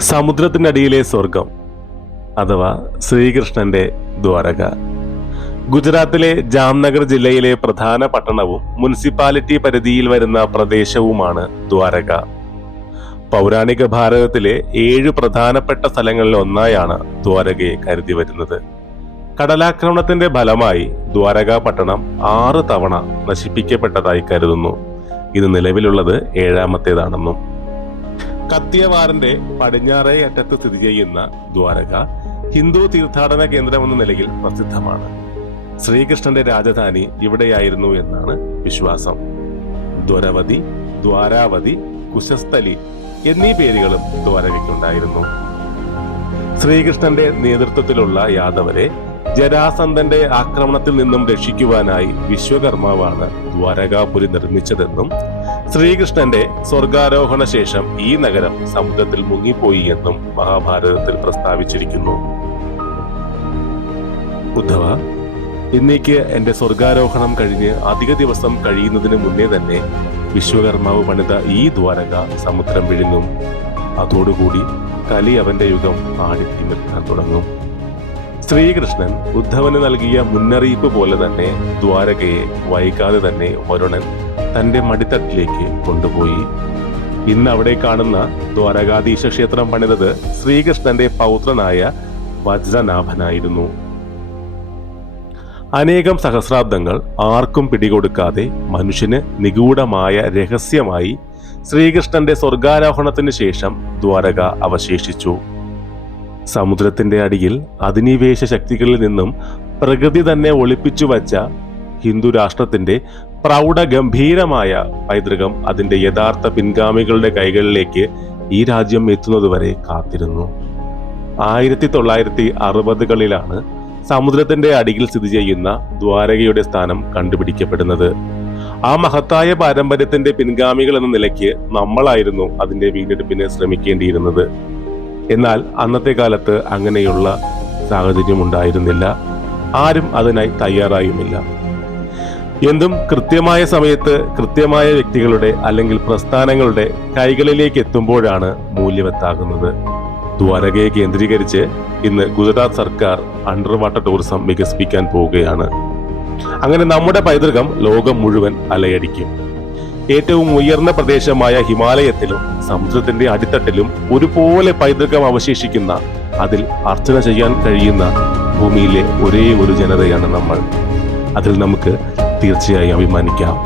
സമുദ്രത്തിനടിയിലെ സ്വർഗം അഥവാ ശ്രീകൃഷ്ണന്റെ ദ്വാരക. ഗുജറാത്തിലെ ജാംനഗർ ജില്ലയിലെ പ്രധാന പട്ടണവും മുനിസിപ്പാലിറ്റി പരിധിയിൽ വരുന്ന പ്രദേശവുമാണ് ദ്വാരക. പൗരാണിക ഭാരതത്തിലെ 7 പ്രധാനപ്പെട്ട സ്ഥലങ്ങളിൽ ഒന്നായാണ് ദ്വാരകയെ കരുതി വരുന്നത്. കടലാക്രമണത്തിന്റെ ഫലമായി ദ്വാരക പട്ടണം 6 തവണ നശിപ്പിക്കപ്പെട്ടതായി കരുതുന്നു. ഇത് നിലവിലുള്ളത് 7ാമത്തേതാണെന്നും. കത്തിയവാറിന്റെ പടിഞ്ഞാറേ അറ്റത്ത് സ്ഥിതി ചെയ്യുന്ന ദ്വാരക ഹിന്ദു തീർത്ഥാടന കേന്ദ്രമെന്ന നിലയിൽ പ്രസിദ്ധമാണ്. ശ്രീകൃഷ്ണന്റെ രാജധാനി ഇവിടെയായിരുന്നു എന്നാണ് വിശ്വാസം. ദ്വരവതി, ദ്വാരാവതി, കുശസ്ഥലി എന്നീ പേരുകളും ദ്വാരകയ്ക്കുണ്ടായിരുന്നു. ശ്രീകൃഷ്ണന്റെ നേതൃത്വത്തിലുള്ള യാദവരെ ജരാസന്ധന്റെ ആക്രമണത്തിൽ നിന്നും രക്ഷിക്കുവാനായി വിശ്വകർമാവാണ് ദ്വാരകാപുരി നിർമ്മിച്ചതെന്നും ശ്രീകൃഷ്ണന്റെ സ്വർഗാരോഹണ ശേഷം ഈ നഗരം സമുദ്രത്തിൽ മുങ്ങിപ്പോയി എന്നും മഹാഭാരതത്തിൽ പ്രസ്താവിച്ചിരിക്കുന്നു. ഉദ്ധവ, ഇന്നേക്ക് എന്റെ സ്വർഗാരോഹണം കഴിഞ്ഞ് അധിക ദിവസം കഴിയുന്നതിന് മുന്നേ തന്നെ വിശ്വകർമാവ് പണിത ഈ ദ്വാരക സമുദ്രം വിഴുങ്ങും. അതോടുകൂടി കലി അവന്റെ യുഗം ആടിത്തിമിർക്കാൻ തുടങ്ങും. ശ്രീകൃഷ്ണൻ ഉദ്ധവന് നൽകിയ മുന്നറിയിപ്പ് പോലെ തന്നെ ദ്വാരകയെ വൈകാതെ തന്നെ വരുണൻ തന്റെ മടിത്തട്ടിലേക്ക് കൊണ്ടുപോയി. ഇന്ന് അവിടെ കാണുന്ന ദ്വാരകാധീശ ക്ഷേത്രം പണിതത് ശ്രീകൃഷ്ണന്റെ പൗത്രനായ വജ്രനാഭനായിരുന്നു. അനേകം സഹസ്രാബ്ദങ്ങൾ ആർക്കും പിടികൊടുക്കാതെ മനുഷ്യന് നിഗൂഢമായ രഹസ്യമായി ശ്രീകൃഷ്ണന്റെ സ്വർഗാരോഹണത്തിന് ശേഷം ദ്വാരക അവശേഷിച്ചു. സമുദ്രത്തിന്റെ അടിയിൽ അധിനിവേശ ശക്തികളിൽ നിന്നും പ്രകൃതി തന്നെ ഒളിപ്പിച്ചു വച്ച ഹിന്ദു രാഷ്ട്രത്തിന്റെ പ്രൗഢഗംഭീരമായ പൈതൃകം അതിന്റെ യഥാർത്ഥ പിൻഗാമികളുടെ കൈകളിലേക്ക് ഈ രാജ്യം എത്തുന്നതുവരെ കാത്തിരുന്നു. 1960കളിലാണ് സമുദ്രത്തിന്റെ അടിയിൽ സ്ഥിതി ചെയ്യുന്ന ദ്വാരകയുടെ സ്ഥാനം കണ്ടുപിടിക്കപ്പെടുന്നത്. ആ മഹത്തായ പാരമ്പര്യത്തിന്റെ പിൻഗാമികൾ എന്ന നിലയ്ക്ക് നമ്മളായിരുന്നു അതിന്റെ വീണ്ടെടുപ്പിന് ശ്രമിക്കേണ്ടിയിരുന്നത്. എന്നാൽ അന്നത്തെ കാലത്ത് അങ്ങനെയുള്ള സാഹചര്യം ഉണ്ടായിരുന്നില്ല. ആരും അതിനായി തയ്യാറായുമില്ല. എന്തും കൃത്യമായ സമയത്ത് കൃത്യമായ വ്യക്തികളുടെ അല്ലെങ്കിൽ പ്രസ്ഥാനങ്ങളുടെ കൈകളിലേക്ക് എത്തുമ്പോഴാണ് മൂല്യവത്താകുന്നത്. ദ്വാരകയെ കേന്ദ്രീകരിച്ച് ഇന്ന് ഗുജറാത്ത് സർക്കാർ അണ്ടർ വാട്ടർ ടൂറിസം വികസിപ്പിക്കാൻ പോവുകയാണ്. അങ്ങനെ നമ്മുടെ പൈതൃകം ലോകം മുഴുവൻ അലയടിക്കും. ഏറ്റവും ഉയർന്ന പ്രദേശമായ ഹിമാലയത്തിലും സമുദ്രത്തിന്റെ അടിത്തട്ടിലും ഒരുപോലെ പൈതൃകം അവശേഷിക്കുന്ന, അതിൽ അർച്ചന ചെയ്യാൻ കഴിയുന്ന ഭൂമിയിലെ ഒരേ ഒരു ജനതയാണ് നമ്മൾ. അതിൽ നമുക്ക് തീർച്ചയായും അഭിമാനിക്കാം.